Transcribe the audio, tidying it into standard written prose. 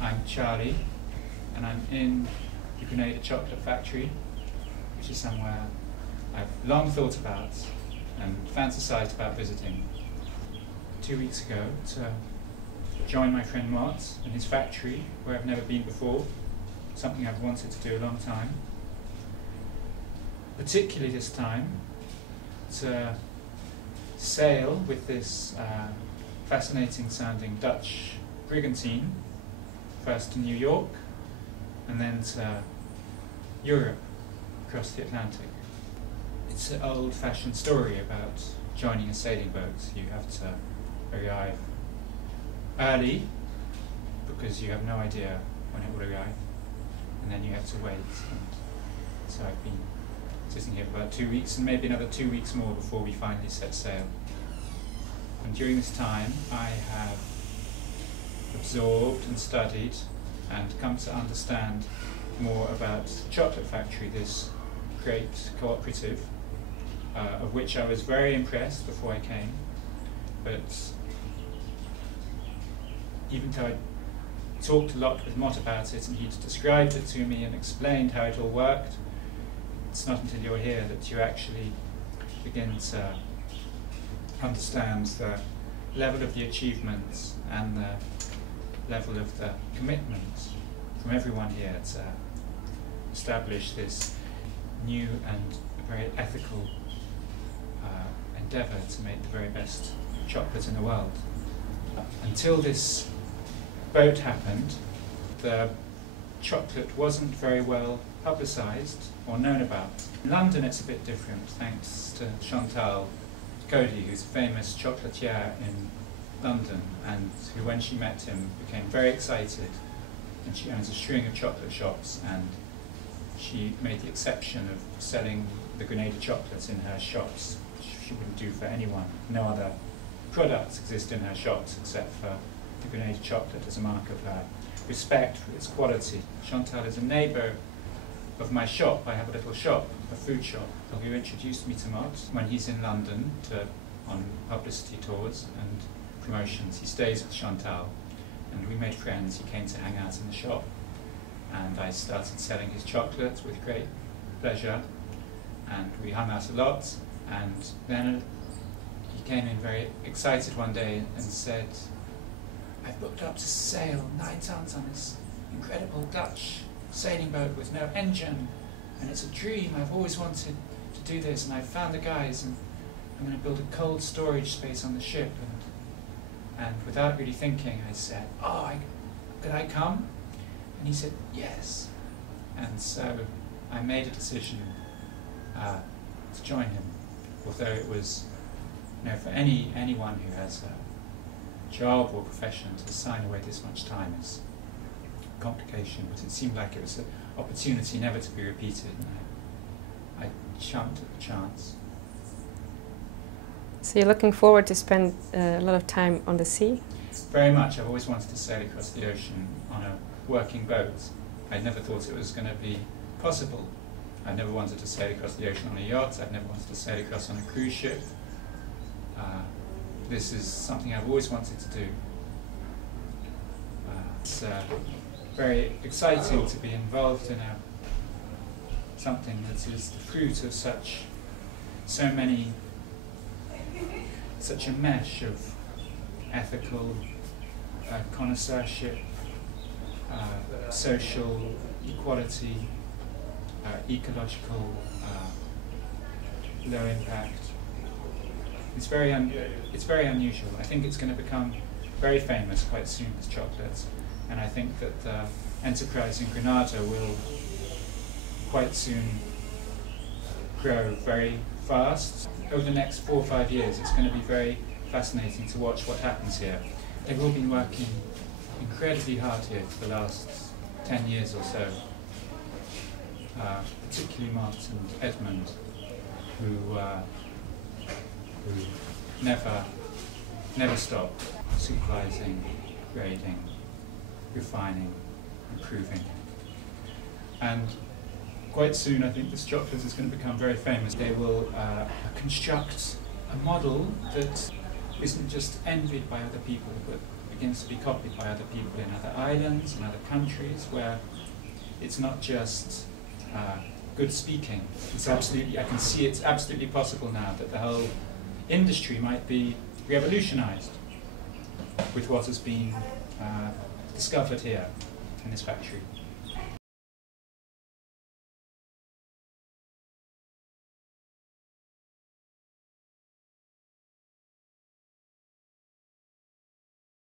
I'm Charlie, and I'm in the Grenada Chocolate Factory, which is somewhere I've long thought about and fantasized about visiting. 2 weeks ago, to join my friend Mott in his factory, where I've never been before, something I've wanted to do a long time. Particularly this time, to sail with this fascinating sounding Dutch brigantine, first to New York and then to Europe, across the Atlantic. It's an old-fashioned story about joining a sailing boat. You have to arrive early because you have no idea when it will arrive, and then you have to wait. And so I've been sitting here for about 2 weeks, and maybe another 2 weeks more before we finally set sail. And during this time I have absorbed and studied and come to understand more about the Chocolate Factory, this great cooperative of which I was very impressed before I came, but even though I talked a lot with Mott about it and he'd described it to me and explained how it all worked, it's not until you're here that you actually begin to understand the level of the achievements and the level of the commitment from everyone here to establish this new and very ethical endeavour to make the very best chocolate in the world. Until this boat happened, the chocolate wasn't very well publicised or known about. In London it's a bit different, thanks to Chantal Cody, who's a famous chocolatier in London, and who, when she met him, became very excited. And she owns a string of chocolate shops, and she made the exception of selling the Grenada chocolates in her shops, which she wouldn't do for anyone. No other products exist in her shops except for the Grenada chocolate as a mark of her respect for its quality. Chantal is a neighbour of my shop. I have a little shop, a food shop, who introduced me to Mott when he's in London on publicity tours and promotions. He stays with Chantal, and we made friends. He came to hang out in the shop, and I started selling his chocolate with great pleasure, and we hung out a lot. And then he came in very excited one day and said, "I've booked up to sail 9 tons on this incredible Dutch sailing boat with no engine, and it's a dream. I've always wanted to do this, and I've found the guys, and I'm going to build a cold storage space on the ship." And without really thinking, I said, could I come? And he said, yes. And so I made a decision to join him, although it was, for anyone who has a job or profession, to sign away this much time is a complication, but it seemed like it was an opportunity never to be repeated, and I jumped at the chance. So you're looking forward to spend a lot of time on the sea? Very much. I've always wanted to sail across the ocean on a working boat. I never thought it was going to be possible. I've never wanted to sail across the ocean on a yacht. I've never wanted to sail across on a cruise ship. This is something I've always wanted to do. It's very exciting to be involved in something that is the fruit of such a mesh of ethical connoisseurship, social equality, ecological low impact. It's very unusual. I think it's going to become very famous quite soon, this chocolate, and I think that the enterprise in Grenada will quite soon grow very fast. Over the next 4 or 5 years, it's going to be very fascinating to watch what happens here. They've all been working incredibly hard here for the last 10 years or so, particularly Mott and Edmund, who never stop supervising, grading, refining, improving. And quite soon, I think this chocolate is going to become very famous. They will construct a model that isn't just envied by other people, but begins to be copied by other people in other islands and other countries, where it's not just good speaking. It's absolutely, I can see it's absolutely possible now that the whole industry might be revolutionized with what has been discovered here in this factory.